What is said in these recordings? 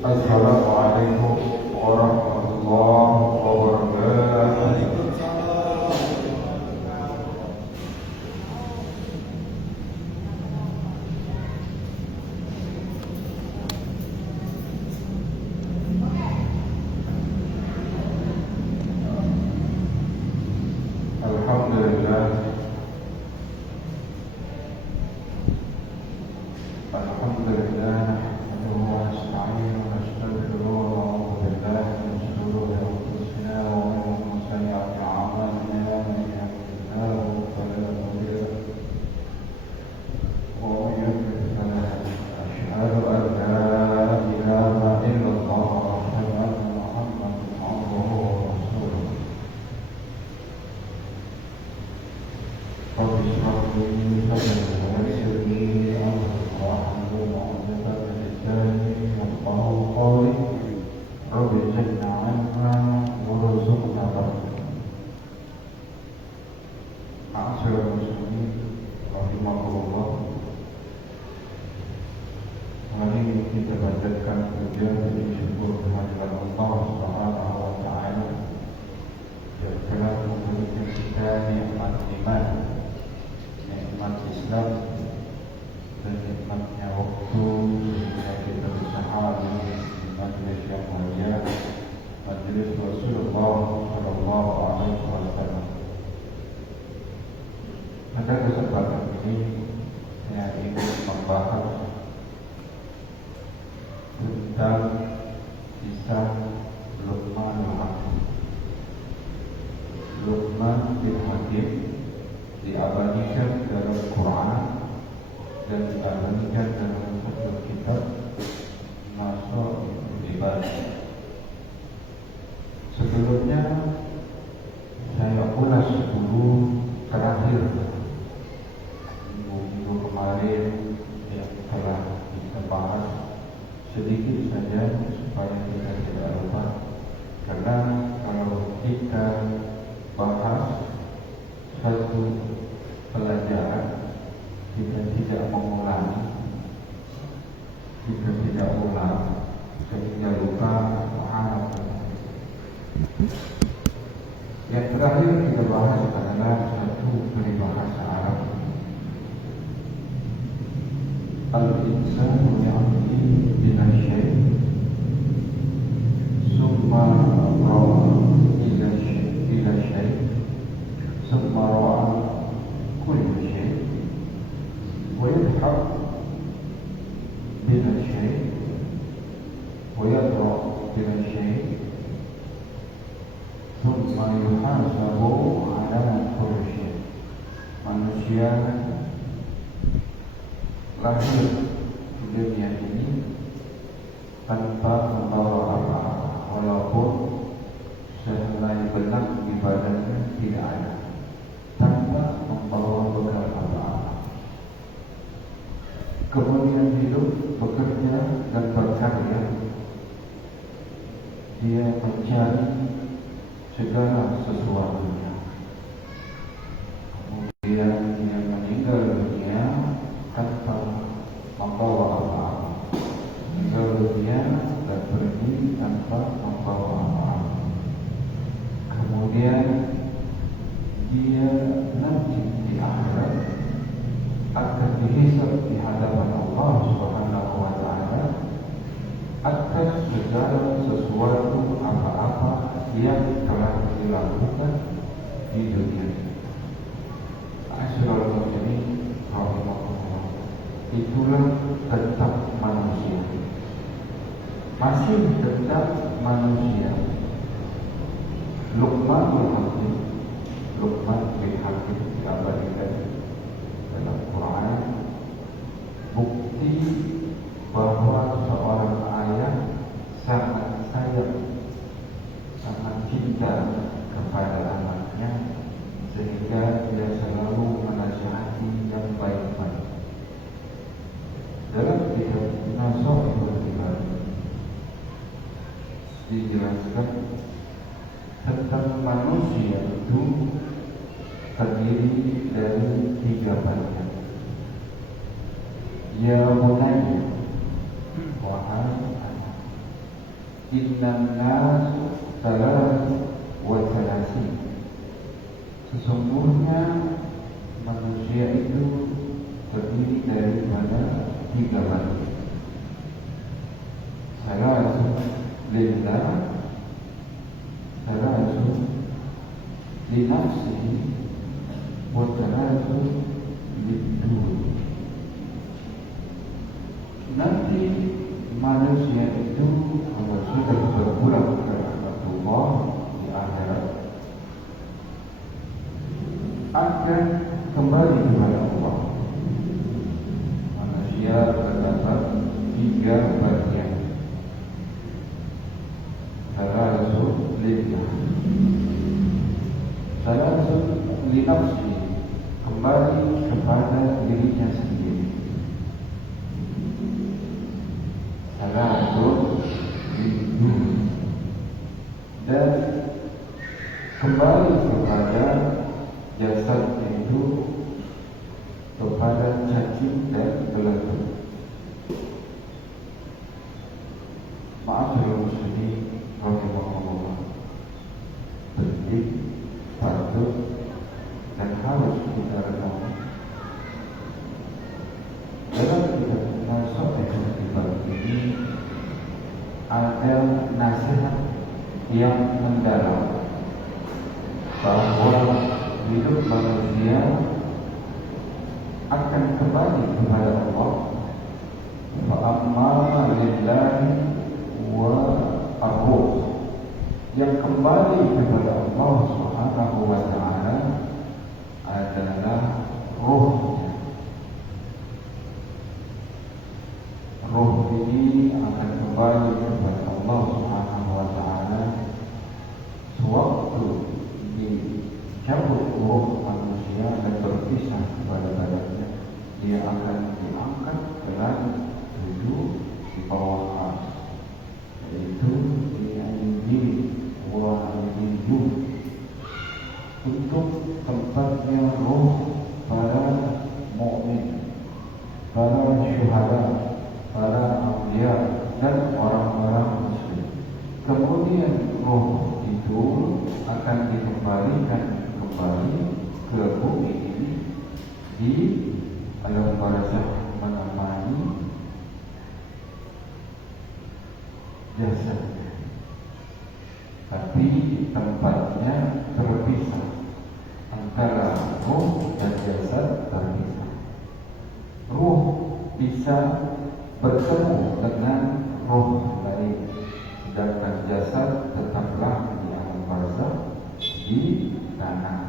Assalamualaikum warahmatullahi wabarakatuh. Alhamdulillah. Alhamdulillah. Kita panjatkan pujian dan syukur kehadirat Allah Subhanahu wa taala yang telah memberikan kita nikmat iman, nikmat Islam dan nikmatnya waktu sehingga kita bisa hadir di majelis yang mulia, majelis Rasulullah sallallahu alaihi wasallam. Pada kesempatan ini saya ingin membahas tentang kisah Luqman al-Hakim. Luqman bin Hakim diabadikan dalam Quran dan diabadikan dalam satu kitab Nasr Ibadi. Sebelumnya saya ulas dulu terakhir minggu kemarin yang telah kita bahas sedikit saja supaya kita tidak lupa, karena kalau kita bahas satu pelajaran kita tidak mengulangi, kita tidak ulang sehingga lupa paham. Yang terakhir kita bahas adalah satu peribahasa Arab, al-insanu ya'ti bila syai' summa ra'a ila syai' summa ra'a kulla syai' wa yadhhab bila syai' wa yadra bila syai' summa yuhasabu ala kulli syai'. Manusia lahir di dunia ini tanpa membawa apa-apa, walaupun sehelai benang di badannya tidak ada, tanpa membawa bekal apa-apa. Kemudian hidup, bekerja dan berkarya dia mencari segala sesuatunya. Kemudian dia meninggal dunia tanpa membawa apa-apa. Meninggal dunia dan pergi tanpa membawa apa-apa. Kemudian dia nanti di akhirat akan dihisab di hadapan Allah Subhanahu wa Ta'ala atas segala sesuatu apa-apa yang telah dilakukan di dunia. Asyrul muslimin rahimahullah, itulah tetap manusia, masih tetap manusia. Luqmanul Hakim, Luqman bin Hakim diabadikan dalam Quran, bukti bahwa seorang ayah sangat sayang, sangat cinta kepada anaknya, sehingga dia selalu menasihati yang baik-baik. Dalam kitab Nashihul Ibad dijelaskan tentang manusia itu terdiri dari 3 bagian. Ya bunayya, wahai anak, innan nas salasatu wa salasin, sesungguhnya manusia itu terdiri daripada 3 bagian. Salasun lillah, salasun li nafsihi, wa salasun lid-dunya. Nanti manusia itu kalau sudah berpulang ke Allah di akhirat akan kembali kepada Allah. Manusia terdapat 3 bagian. Salasun lillah, salasun li nafsi, kembali kepada dirinya sendiri. Salasun lid-dunya, dan kembali kepada jasad itu, kepada cacing dan belatung. Ma'asyiral muslimin rahimahullah, penting, patut, dan harus kita renungi. Dalam kitab Nashihul Ibad ini ada nasihat yang mendalam bahwa hidup manusia akan kembali kepada Allah. Fa amma lillahi wa ar-ruh, yang kembali kepada Allah Subhanahu wa Ta'ala adalah ruhnya. Ruh ini akan kembali kepada Allah Subhanahu wa Ta'ala sewaktu dicabut ruh manusia dan berpisah kepada badannya. Dia akan diangkat ke langit tujuh di bawah ars, yaitu di al-jinn wa al-jinn, untuk tempatnya ruh para mukmin, para syuhada, para awliya, dan orang-orang muslim. Kemudian roh itu akan dikembalikan kembali ke bumi ini di alam barzakh, menemani jasadnya, tapi tempatnya terpisah, antara roh dan jasad terpisah. Roh bisa bertemu dengan roh lain, sedangkan jasad tetaplah di alam barzakh, di tanah.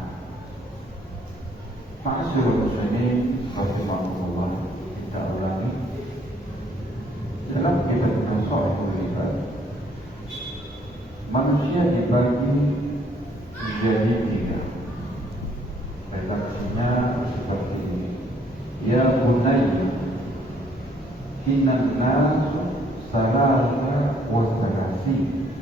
Ma'asyiral muslimin rahimahullah, kita ulangi. Dalam kitab Nashihul Ibad, manusia dibagi menjadi 3. Redaksinya seperti ini. Ya bunayya, innan nas salasa wa salasin,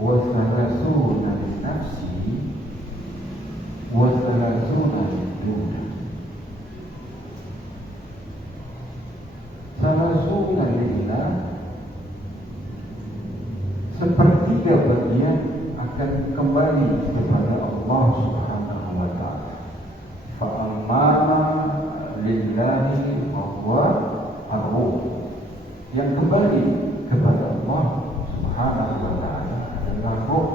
wa thalathuna li nafsi wa thalathuna lid dunya. Thalathuna lillah, sepertiga bagian akan kembali kepada Allah Subhanahu wa ta'ala. Fa amma lillahi wa huwa ar-ruh, yang kembali kepada Allah Subhanahu wa ta'ala adalah ruh.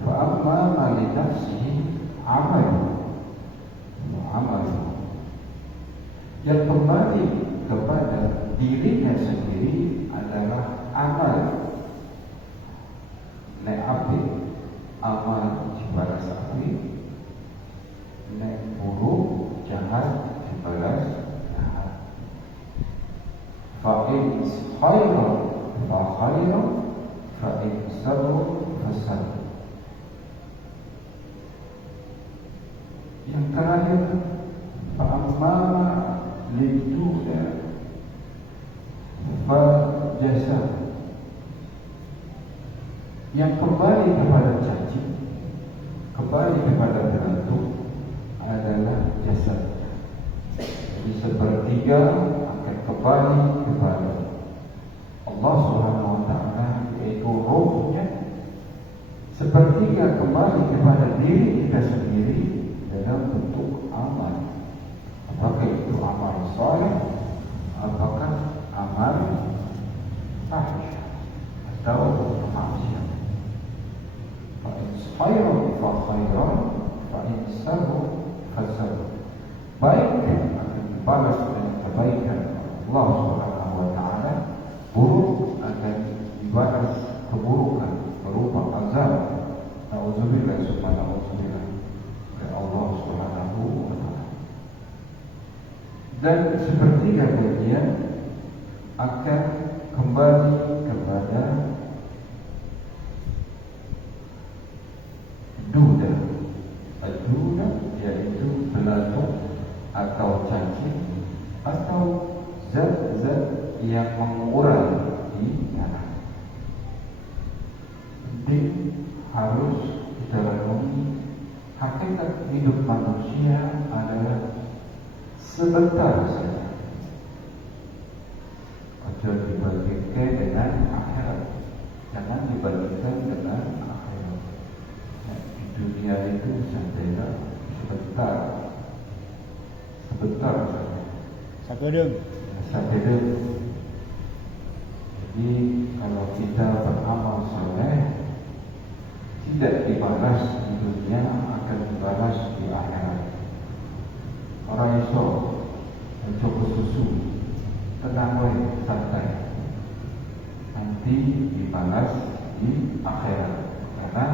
Fa amma li nafsihi amal, yang kembali kepada dirinya sendiri adalah amal. Nek api amal dibalas api, nek buruk jahat dibalas jahat. Fa in khairan fa khairan, fa in sarran fa sarran. Yang terakhir, fa amma lidunya fa jasad, yang kembali kepada caci, kembali kepada bentuk adalah jasad. Jadi sepertiga akan kembali kepada Allah Subhanahu wa ta'ala, yaitu rohnya. Sepertiga kembali kepada diri kita sendiri dalam bentuk amal. Apakah itu amal saleh, apakah amal fahsyah atau maksiat. Fa in khairan fa khairan, fa in sarran fa sarran. Baik akan dibalas dengan kebaikan Allah Subhanahu wa ta'ala, buruk akan dibalas keburukan berupa azab. Nauzubillah subhanahu wa ta'ala oleh Allah Subhanahu wa ta'ala. Dan sepertiga bagian akan kembali kepada duda. Duda yaitu belatung atau cacing atau zat-zat yang mengurai di tanah. Jadi harus kita renungi, hakikat hidup manusia adalah sebentar saja. Ojo dibandingkan dengan akhirat, jangan dibandingkan dengan akhirat. Di dunia itu saja sebentar, sebentar saja. Sakit. Jadi kalau kita beramal saleh, tidak dibalas di dunia, akan dibalas di akhirat. Orang iso coba susu, tenang wae, santai. Nanti dibalas di akhirat. Karena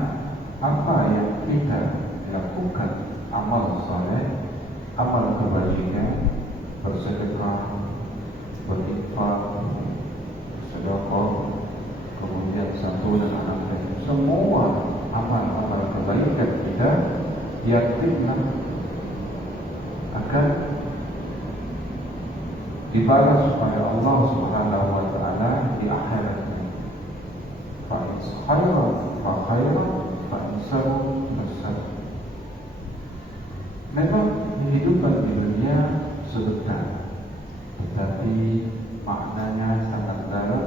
apa yang kita lakukan, amal saleh, amal kebajikan, bersedekah, berinfak, bersedekah, kemudian satu dengan anak, semua amal-amal kebaikan kita yakinlah akan dibalas oleh Allah Subhanahu wa ta'ala di akhirat. Fa in khairan fa khairan, fa in sarran fa sarran. Memang kehidupan di dunia sebentar, tetapi maknanya sangat dalam.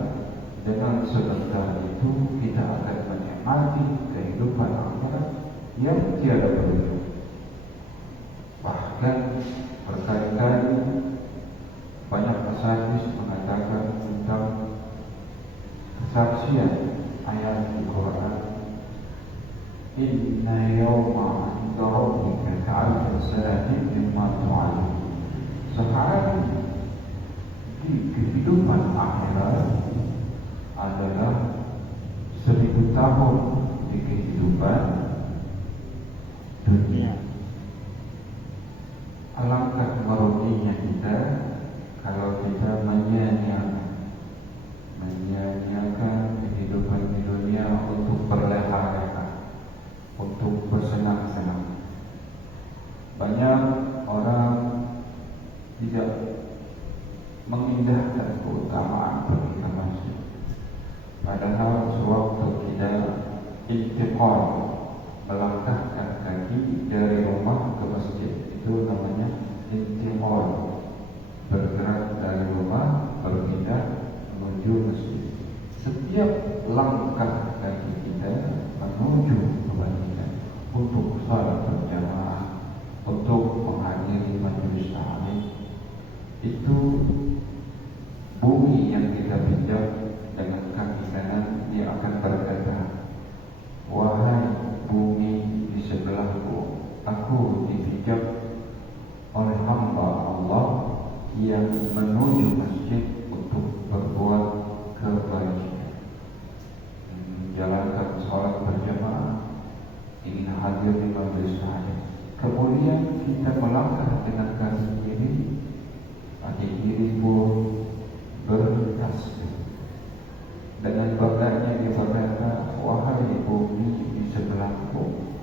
Dengan sebentar itu kita akan menikmati kehidupan akhirat yang tiada berujung. Bahkan berkali-kali banyak hadis mengatakan tentang kesaksian ayat di Quran, inna yawma 'inda rabbika ka'alfi sanatin mimma tu'adun. Sehari di kehidupan akhirat adalah 1000 tahun di kehidupan dunia. Alangkah meruginya kita kalau kita menyia-nyiakan kehidupan di dunia untuk berleha-leha, untuk bersenang-senang. Banyak orang tidak mengindahkan keutamaan ketika masuk. Padahal sewaktu kita intiqal, melangkahkan kaki dari rumah ke masjid, itu namanya intiqal, bergerak dari rumah berpindah menuju masjid. Setiap langkah kaki kita menuju ke masjid untuk salat berjamaah, untuk menghadiri majelis taklim, itu bumi yang kita pijak dengan kaki kanan, dia akan berkata, wahai bumi di sebelahku, aku dipijak oleh hamba Allah yang menuju masjid untuk berbuat kebajikan, menjalankan sholat berjamaah, ingin hadir di majelis taklim. Kemudian kita melangkah dengan kaki kiri, kaki kiri pun bertasbih. Dengan badannya dia berkata, wahai bumi di sebelahku,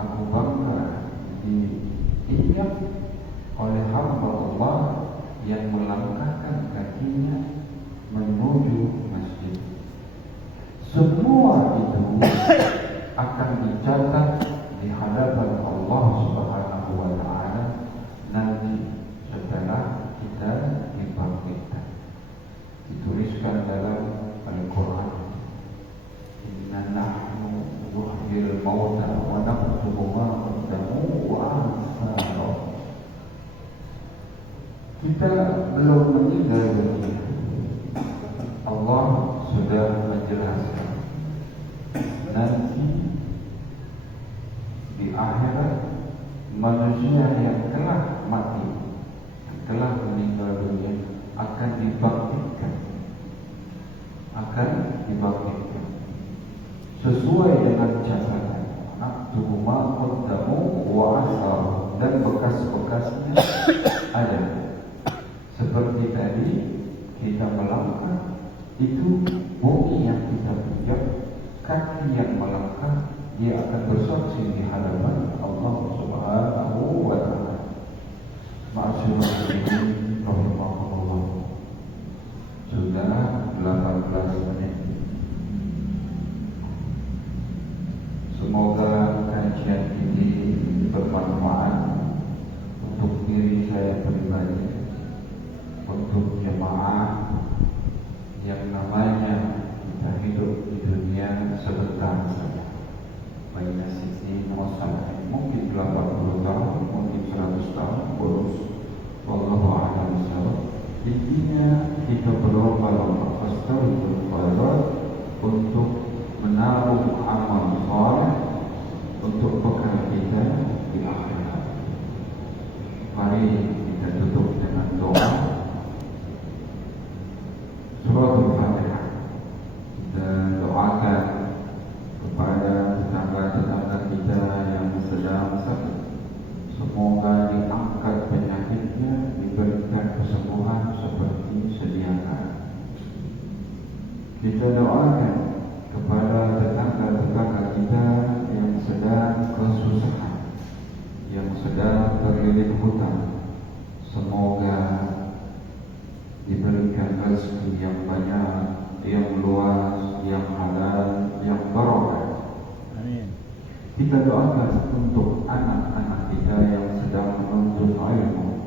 aku bangga diinjak oleh hamba Allah yang melangkahkan kakinya menuju masjid. Semua itu akan dicatat di hadapan Allah Subhanahu wa Ta'ala nanti setelah kita dibangkitkan. Dituliskan dalam Al-Quran, inna nahnu nuhyil mauta wa naktubu ma qaddamu wa atharahum. Kita belum meninggal dunia, Allah sudah menjelaskan nanti di akhirat manusia yang telah mati, yang telah meninggal dunia akan dibangkitkan, sesuai dengan catatan naktubu ma qaddamu wa atharahum, dan bekas-bekasnya ada. Seperti tadi kita melangkah, itu bumi yang kita pijak, kaki yang melangkah, dia akan bersaksi di hadapan Allah Subhanahu wa Ta'ala. Ma'asyiral rahimahullah. Sudah 18 menit. Semoga kajian ini bermanfaat untuk diri saya pribadi, untuk jemaah yang namanya kita hidup di dunia sebentar saja. Banyak sisi masalah, mungkin 80 tahun, mungkin 100 tahun, boros. Wallahu a'lam bishawab. Intinya kita berdoa kepada Allah Subhanahu wa Ta'ala untuk menaruh amal saleh untuk bekal kita di akhirat. Mari kita tutup dengan doa surah Al-Fatihah, dan doakan kepada tetangga-tetangga kita yang sedang sakit, semoga diangkat penyakitnya, diberikan kesembuhan seperti sedia kala. Kita doakan kepada tetangga-tetangga kita yang sedang kesusahan, yang sedang terlilit hutang, semoga diberikan rezeki yang banyak, yang luas, yang halal, yang barokah. Amin. Kita doakan untuk anak-anak kita yang sedang menuntut ilmu.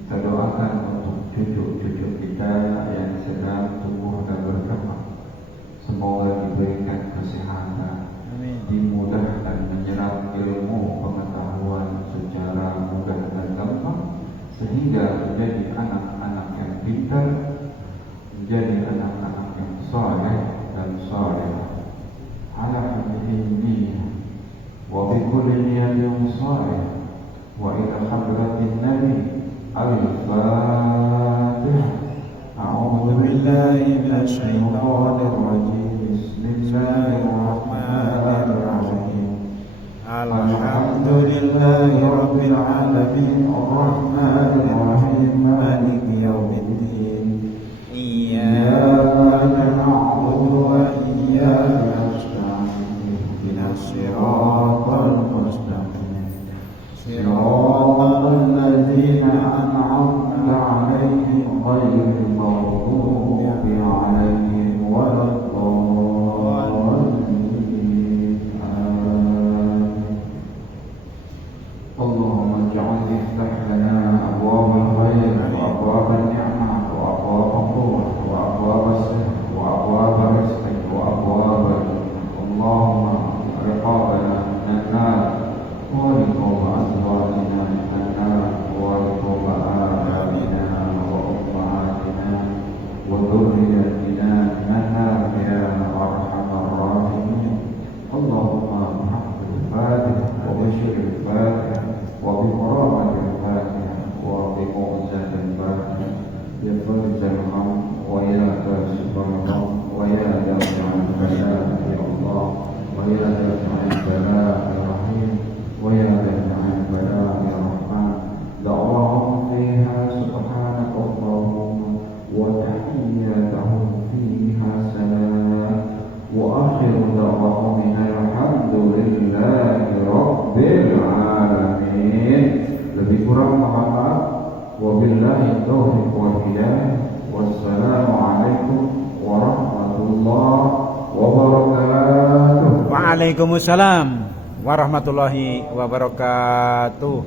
Kita doakan untuk cucu-cucu kita yang sedang tumbuh dan berkembang. Semoga diberikan kesehatan, dimudahkan menyerap ilmu pengetahuan secara mudah dan gampang, sehingga menjadi anak-anak yang pintar, menjadi anak-anak yang saleh dan salehah. Ala hadhihi wa bi kulli niyatin salih wa ila hadratin nabi al-fatihah. A'udzu billahi minasy syaithanir rajim. Bismillahirrahmanirrahim. Alhamdulillahi rabbil alamin, arrahmanir rahim, maliki yaumiddin. Iyyaka na'budu wa iyyaka nasta'in. Ihdinas siratal mustaqim. Siratal ladzina an'amta 'alaihim ghairil maghdubi 'alaihim waladdallin. Waalaikumsalam warahmatullahi wabarakatuh.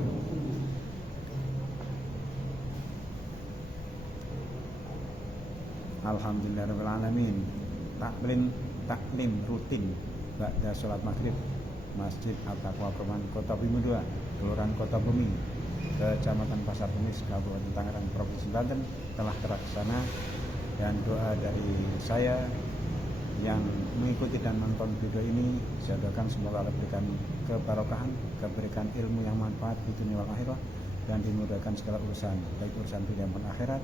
Alhamdulillahirabbil alamin. Taklim rutin ba'da sholat maghrib Masjid At-Taqwa Perumahan Kota Bumi 2, Kelurahan Kota Bumi, Kecamatan Pasar Kemis, Kabupaten Tangerang, Provinsi Banten telah terlaksana, dan doa dari saya yang mengikuti dan menonton video ini, saya doakan semoga Allah berikan kebarokahan, berikan ilmu yang manfaat di dunia wal akhirah, dan dimudahkan segala urusan, baik urusan dunia maupun akhirat,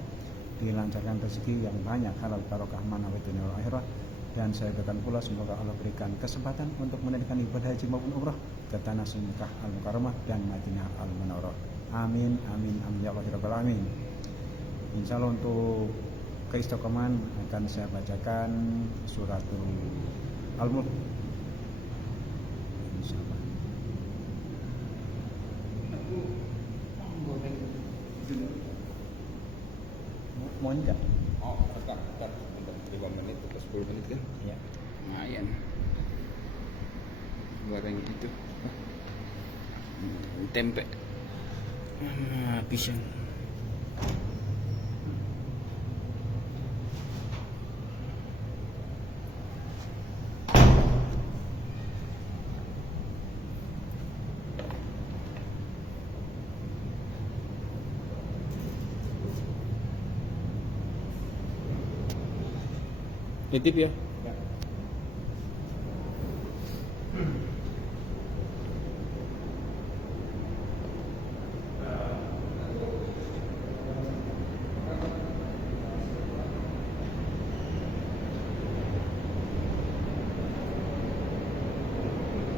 dilancarkan rezeki yang banyak, halal barokah manawi dunia wal akhirah. Dan saya doakan pula semoga Allah berikan kesempatan untuk menunaikan ibadah haji maupun umrah ke tanah Mekah Al-Mukarramah dan Madinah Al-Munawwarah. Amin amin amin ya Allah ya rabbal alamin. Insyaallah untuk keistiqomahan akan saya bacakan suratul Al-Mulk. Insyaallah. Mau enggak? Oh, bentar, 5 menit atau 10 menit kan? Iya. Lumayan. Goreng itu. Tempe. Pisang. Titip ya.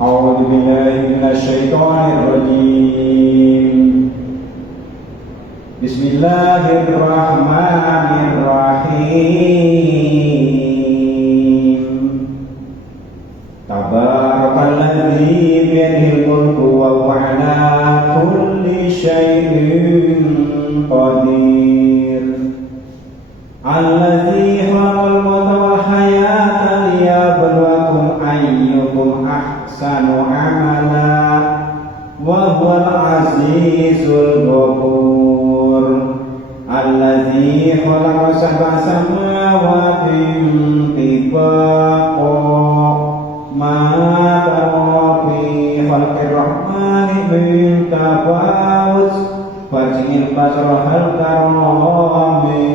أعوذ بالله من الشيطان الرجيم. بسم الله الرحمن الرحيم. تبارك الذي بيده الملك وهو على كل شيء قدير. الذي خلق الموت والحياة ليبلوكم أيكم أحسن عملا وهو العزيز الغفور. الذي خلق سبع سماوات طباقا ما ترى في خلق الرحمن من تفاوت فارجع البصر هل ترى من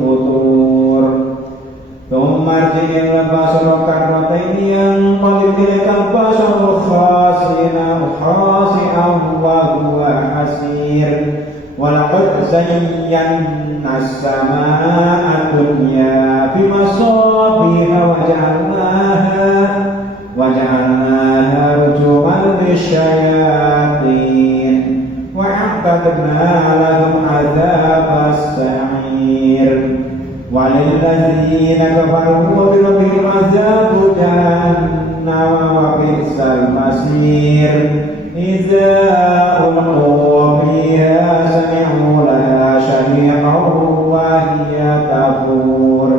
فطور ثم ارجع البصر كرتين ينقلب إليك البصر خاسئا وهو حسير. ولقد زينا السماء الدنيا بمصابيح وجعلناها رجوما للشياطين وأعتدنا لهم عذاب السعير. وللذين كفروا بربهم عذاب جهنم وبئس المصير. إذا ألقوا فيها سمعوا لها شهيقا وهي تفور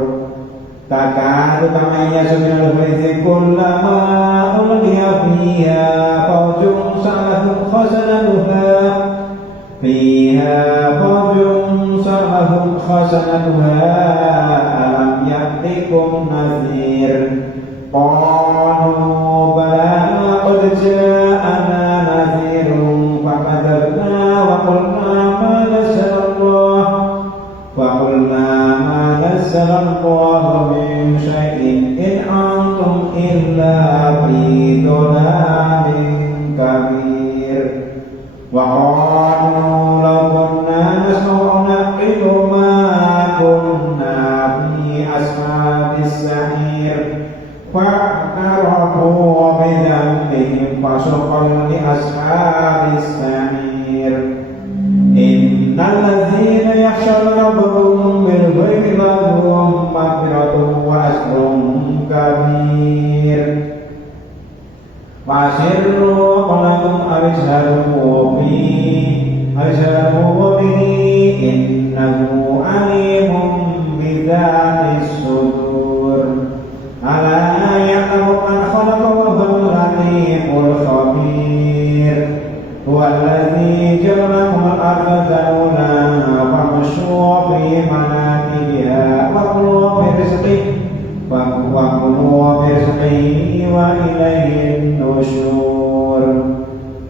تكاد تميز من الغيظ كلما ألقي فيها فوج سألهم خزنتها ألم يأتكم نذير. قالوا بلى قد جاءنا نذير فكذبنا وقلنا ما نزل الله من شيء إن أنتم إلا في ضلال كبير. وقالوا لو كنا نسمع أو نعقل ما كنا في أصحاب السعير فاعترفوا بذنبهم فسحقا لأصحاب السعير. إن الذين يخشون ربهم بالغيب لهم مغفرة وأجر كبير. وأسروا قولكم أو اجهروا به إنه عليم بذات الصدور. ألا يعلم من خلق وهو اللطيف وكلوا من رزقه وإليه النشور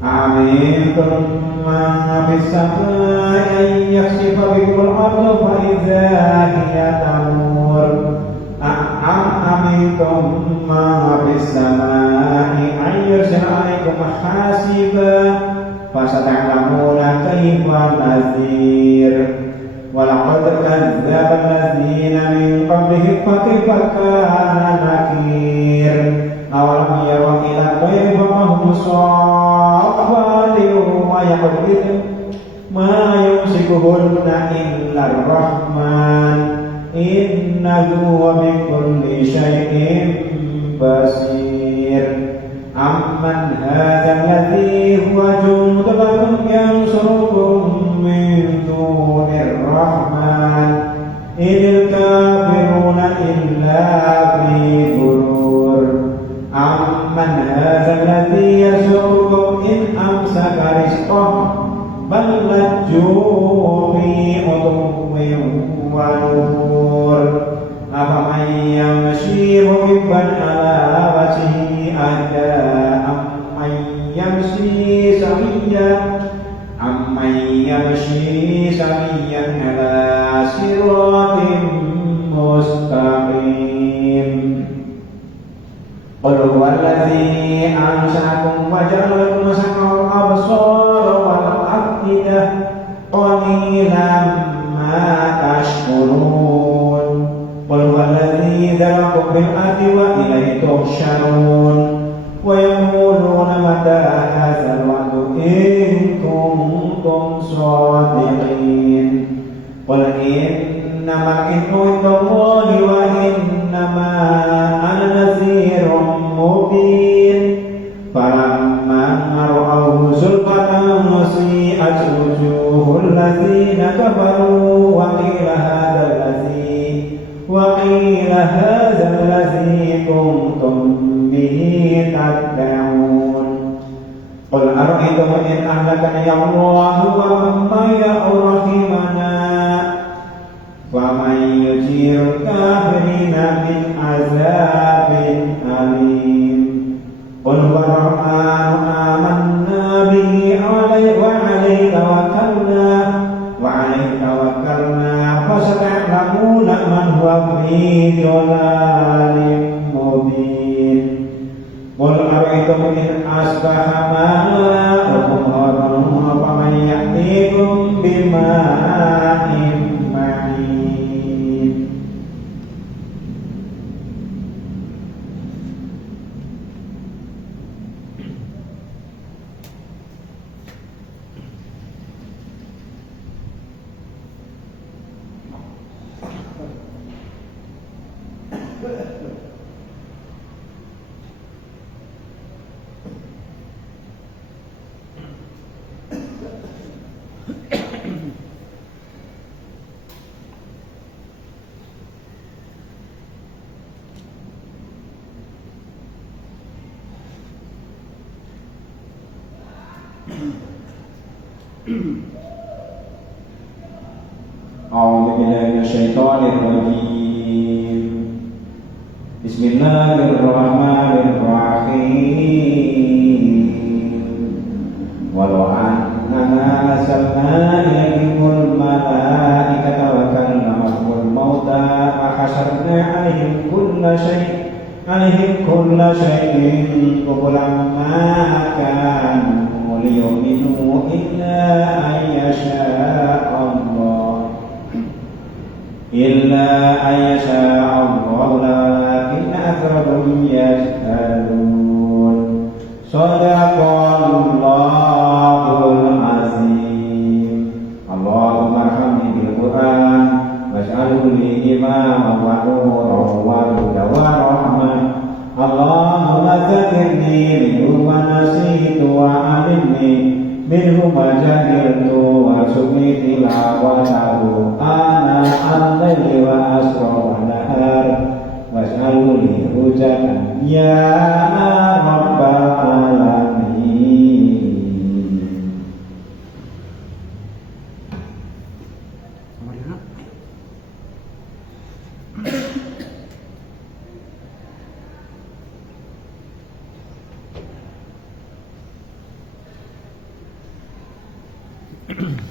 أأمنتم من في السماء أن يخسف بكم الأرض فإذا هي تمور أم أمنتم من في السماء أن يرسل عليكم حاسبا فستعلمون كيف نذير ولقد كذب الذين من قبلهم فكيف كان نكير أولم يروا إلى الطير فهم صافات ويقبضن ما يمسكهن إلا الرحمن إنه بكل شيء بصير أمن هذا الذي هو جند لكم ينصركم من دون الرحمن إن الكافرون إلا في غرور أمن هذا الذي يرزقكم إن أمسك رزقه بل لجوا في عتو ونفور أفمن يمشي مكبا على وجهه أهدى أمن يمشي سويا على صراط مستقيم قل هو الذي أنشأكم وجعل لكم السمع والأبصار والأفئدة قليلا ما تشكرون قل هو الذي ذرأكم في الأرض وإليه تحشرون ويقولون متى هذا الوعد إن كنتم صادقين قل إنما العلم عند الله وإنما أنا نذير مبين فلما رأوه زلفة سيئت وجوه الذين كفروا وقيل هذا الذي كنتم به تدعون قل أرأيتم إن أهلكني الله ومن معي أو رحمنا فمن يجير الكافرين من عذاب أليم قل هو الرحمن آمنا به وعليه توكلنا فستعلمون من هو في ضلال مبين قل أرأيتم إن أصبح ماؤكم غورا فمن يأتيكم بماء معين أعوذ بالله من الشيطان الرجيم بسم الله الرحمن الرحيم ولو أننا نزلنا إليهم الملائكة وكلمهم الموتى وحشرنا عليهم كل شيء قبلا ما كانوا ليؤمنوا إلا أن يشاء الله ولكن أكثرهم يجهلون صدق الله العظيم اللهم ارحمني بالقرآن واجعله لي إماما ونورا وهدى ورحمة اللهم ذكرني منه ما نسيت وعلمني منه ما جهلت وارزقني تلاوته آناء الليل وأسرار النهار واجعله لي حجة يا رب العالمين. Terima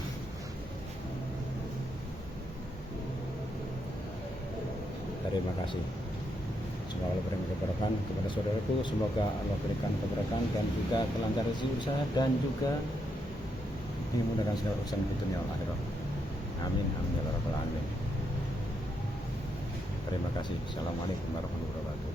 kasih. Semoga Allah berikan keberkahan kepada saudaraku. Semoga Allah berikan keberkahan dan juga kelancaran rezeki usaha dan juga dimudahkan segala urusan di dunia wal akhirat. Amin amin ya rabbal alamin. Terima kasih. Assalamualaikum warahmatullahi wabarakatuh.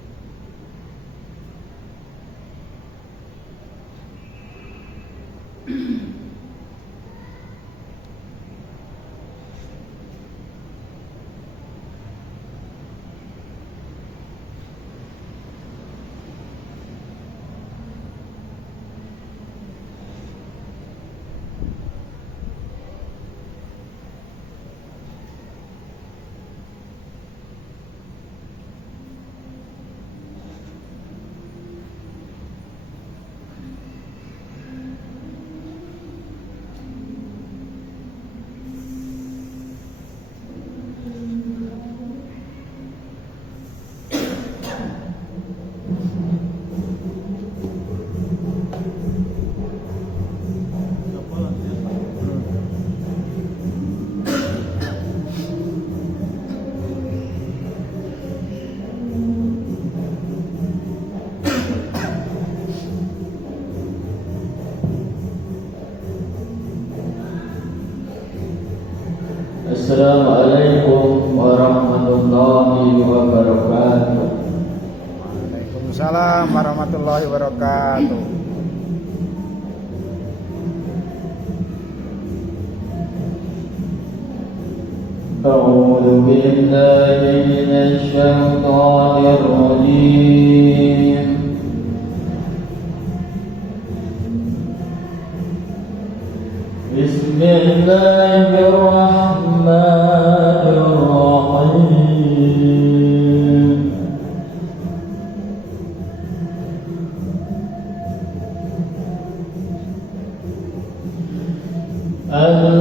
Assalamualaikum warahmatullahi wabarakatuh. Waalaikumsalam warahmatullahi wabarakatuh. أعوذ بالله من الشيطان الرجيم. بسم الله الرحمن الرحيم.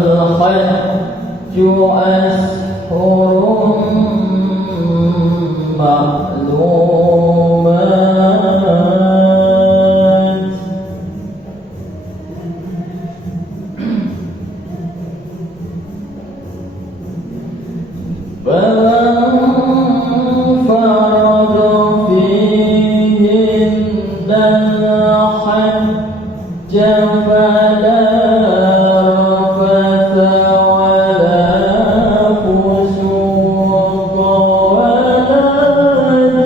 الحج أشهر معلومات. فمن فرض فيهن الحج فلا رفث ولا فسوق ولا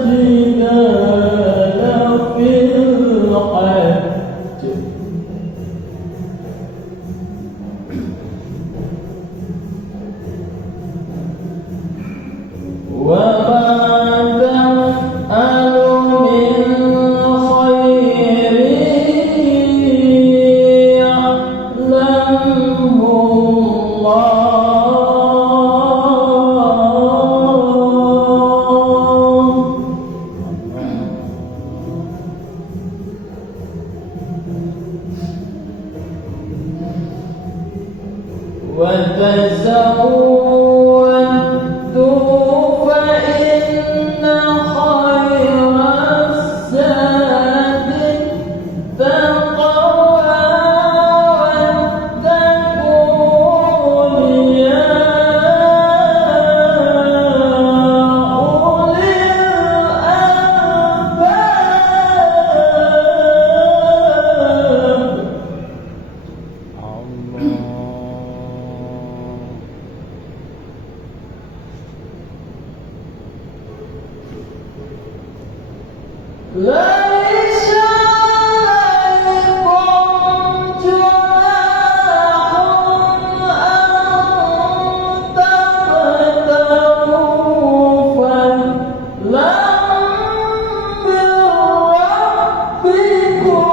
جدال في الحج. وما تفعلوا من خير يعلمه الله. وتزودوا فإن خير الزاد التقوى واتقون يا أولي الألباب. ليس عليكم جناح أن تبتغوا فضلا من ربكم.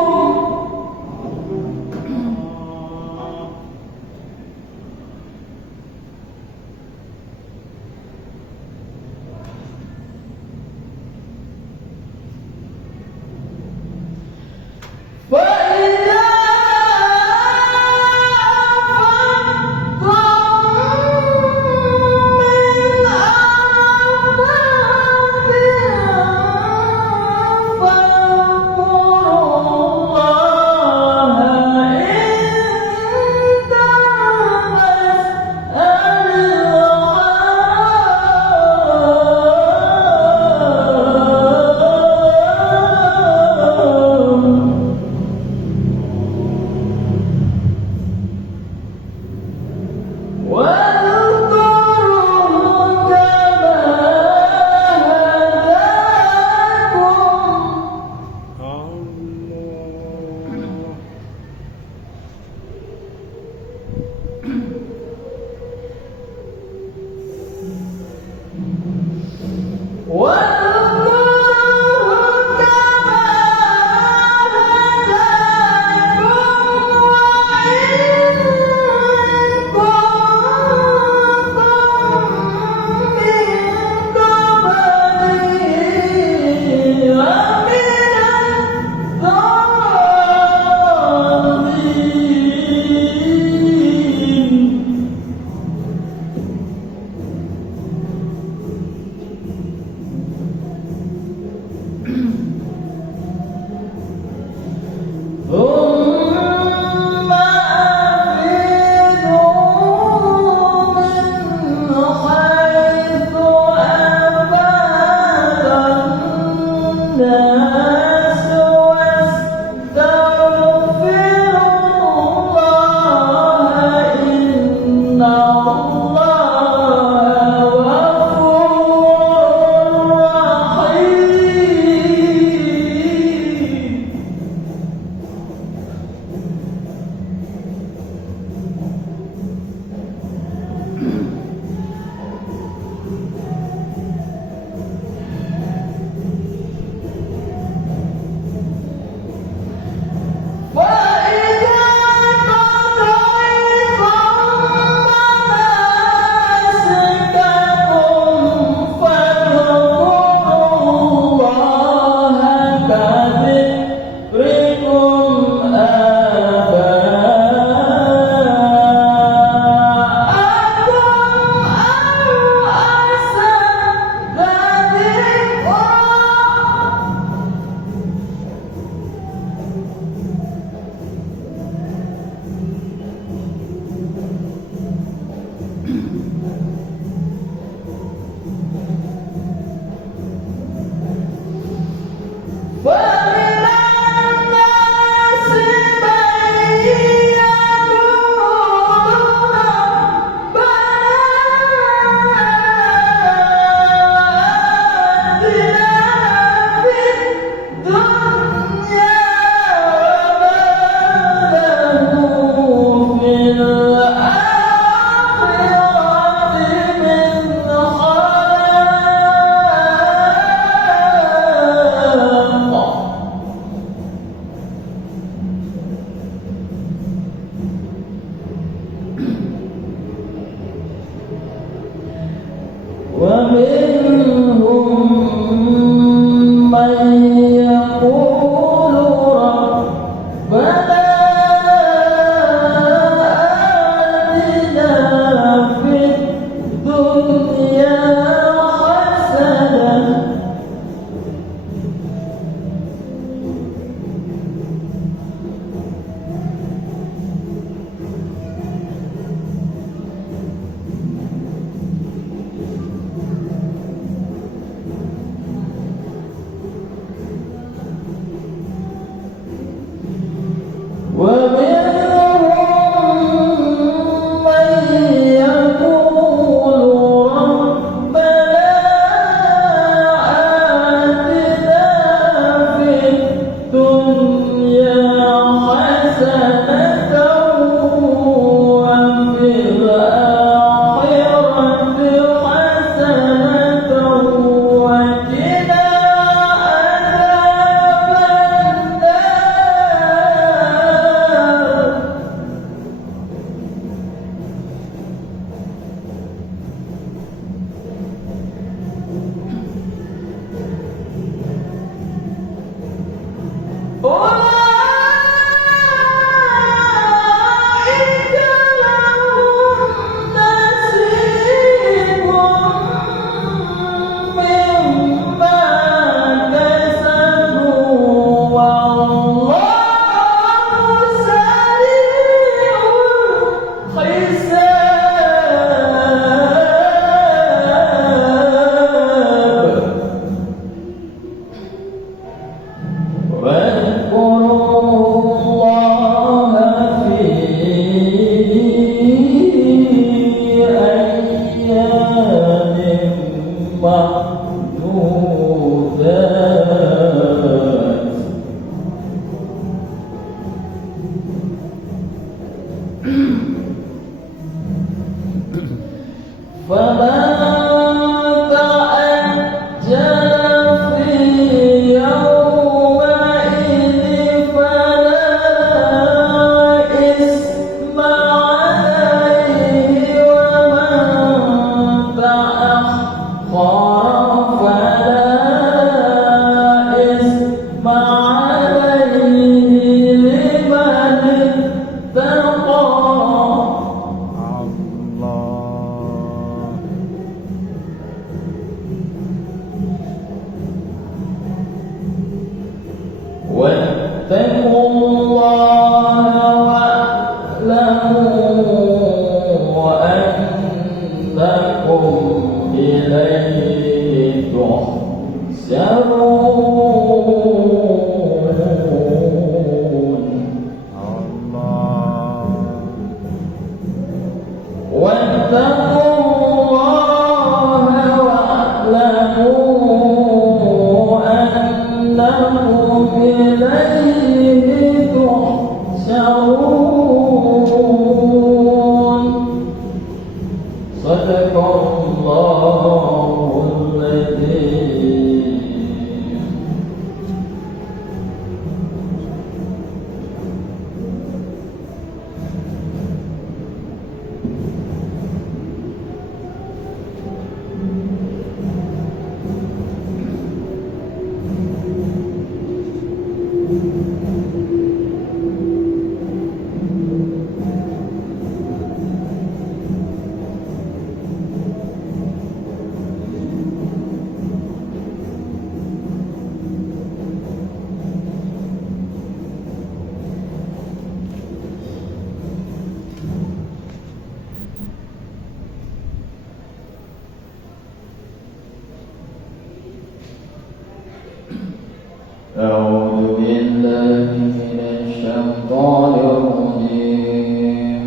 أعوذ بالله من الشيطان الرجيم.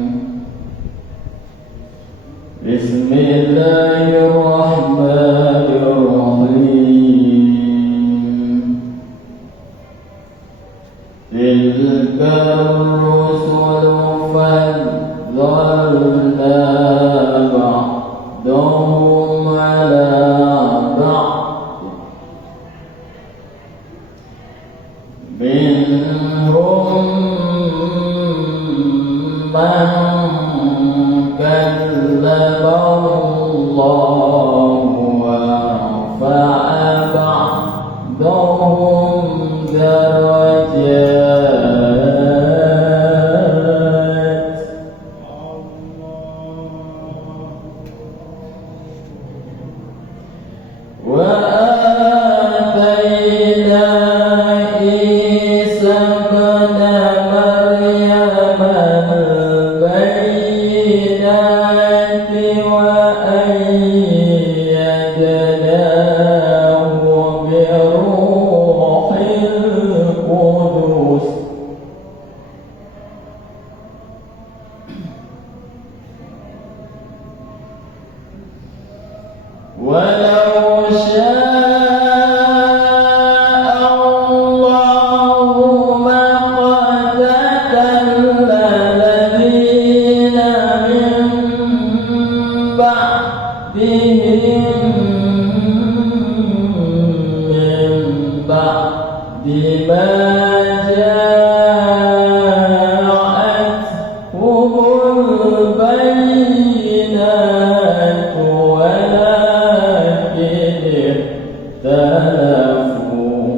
بسم الله الرحمن الرحيم. تلك الرسل فضلنا بعضهم على بعض منهم من كلم الله ورفع بعضهم درجات وآتينا عيسى ابن مريم البينات وأيدناه بروح القدس ولو شاء الله ما اقتتل الذين من بعدهم من بعد ما جاءتهم البينات ولكن اختلفوا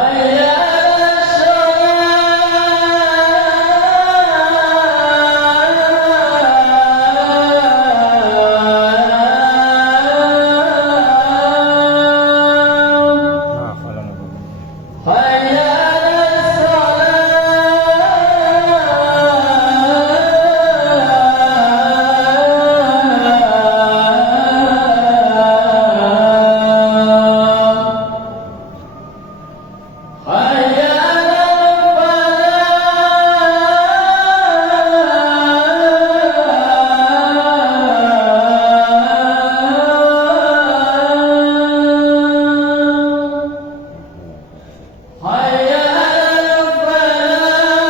hayya 'alas salat. Maaf kalau mau. Hayya 'alas salat. Hayya 'alas falah. Hayya 'alas falah.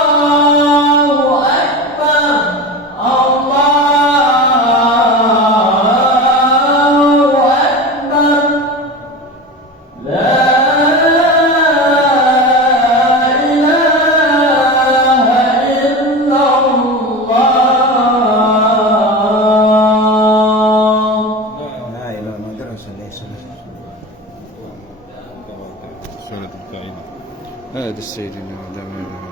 Allahu Akbar. Allahu Akbar. La ilaha illallah. La ilaha illallah Rasulullah. سورة القائدة هذا السيدنا دمنا